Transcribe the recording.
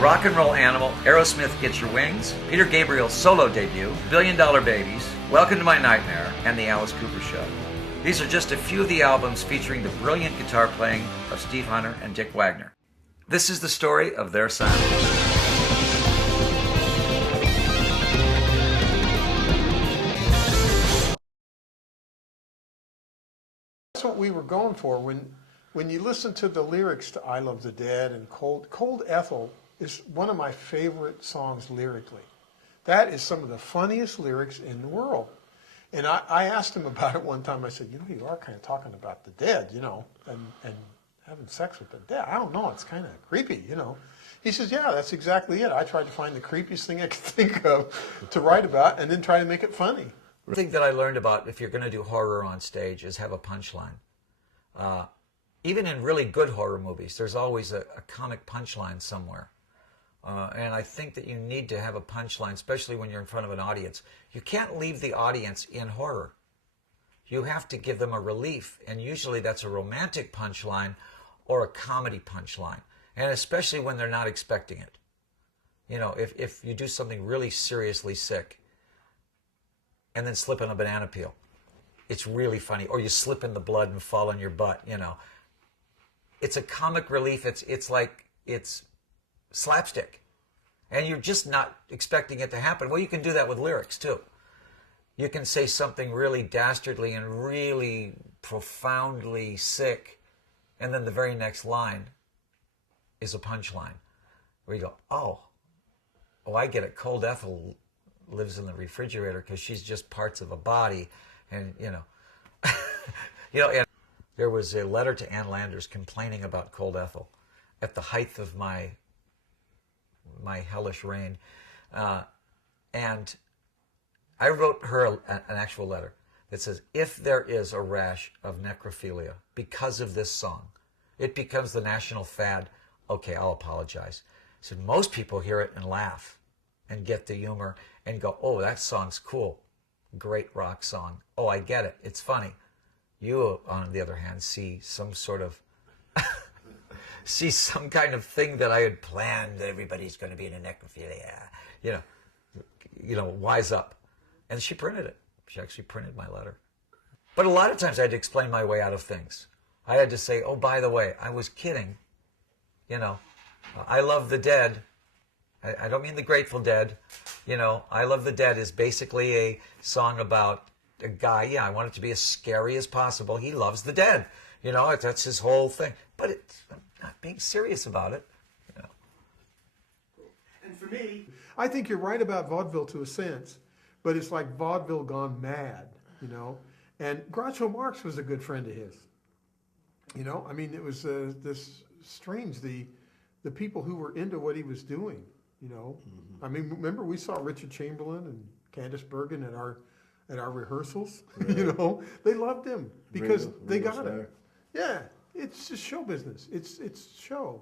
Rock and Roll Animal, Aerosmith Get Your Wings, Peter Gabriel's solo debut, $1 Billion Babies, Welcome to My Nightmare, and The Alice Cooper Show. These are just a few of the albums featuring the brilliant guitar playing of Steve Hunter and Dick Wagner. This is the story of their sound. That's what we were going for. When you listen to the lyrics to I Love the Dead and Cold Ethel is one of my favorite songs lyrically. That is some of the funniest lyrics in the world. And I asked him about it one time. I said, you are kind of talking about the dead, and having sex with the dead. I don't know, it's kind of creepy, He says, yeah, that's exactly it. I tried to find the creepiest thing I could think of to write about and then try to make it funny. The thing that I learned about if you're going to do horror on stage is have a punchline. Even in really good horror movies, there's always a comic punchline somewhere. And I think that you need to have a punchline, especially when you're in front of an audience. You can't leave the audience in horror. You have to give them a relief, and usually that's a romantic punchline or a comedy punchline, and especially when they're not expecting it. If you do something really seriously sick and then slip on a banana peel, it's really funny. Or you slip in the blood and fall on your butt, It's a comic relief. It's slapstick. And you're just not expecting it to happen. Well, you can do that with lyrics, too. You can say something really dastardly and really profoundly sick, and then the very next line is a punchline, where you go, oh, I get it. Cold Ethel lives in the refrigerator because she's just parts of a body, and, and there was a letter to Ann Landers complaining about Cold Ethel at the height of my hellish reign. And I wrote her an actual letter that says, if there is a rash of necrophilia because of this song, it becomes the national fad. Okay, I'll apologize. I said, most people hear it and laugh and get the humor and go, oh, that song's cool. Great rock song. Oh, I get it. It's funny. You, on the other hand, see some sort of see some kind of thing that I had planned that everybody's going to be in a necrophilia. Wise up. And she printed it. She actually printed my letter. But a lot of times I had to explain my way out of things. I had to say, oh, by the way, I was kidding. I Love the Dead. I don't mean the Grateful Dead. I Love the Dead is basically a song about a guy. Yeah, I want it to be as scary as possible. He loves the dead. That's his whole thing. But I'm not being serious about it. And for me, I think you're right about vaudeville to a sense, but it's like vaudeville gone mad, And Groucho Marx was a good friend of his. It was this strange, the people who were into what he was doing, Mm-hmm. Remember we saw Richard Chamberlain and Candice Bergen at our rehearsals, right. They loved him because they got it. Yeah, it's just show business. It's show.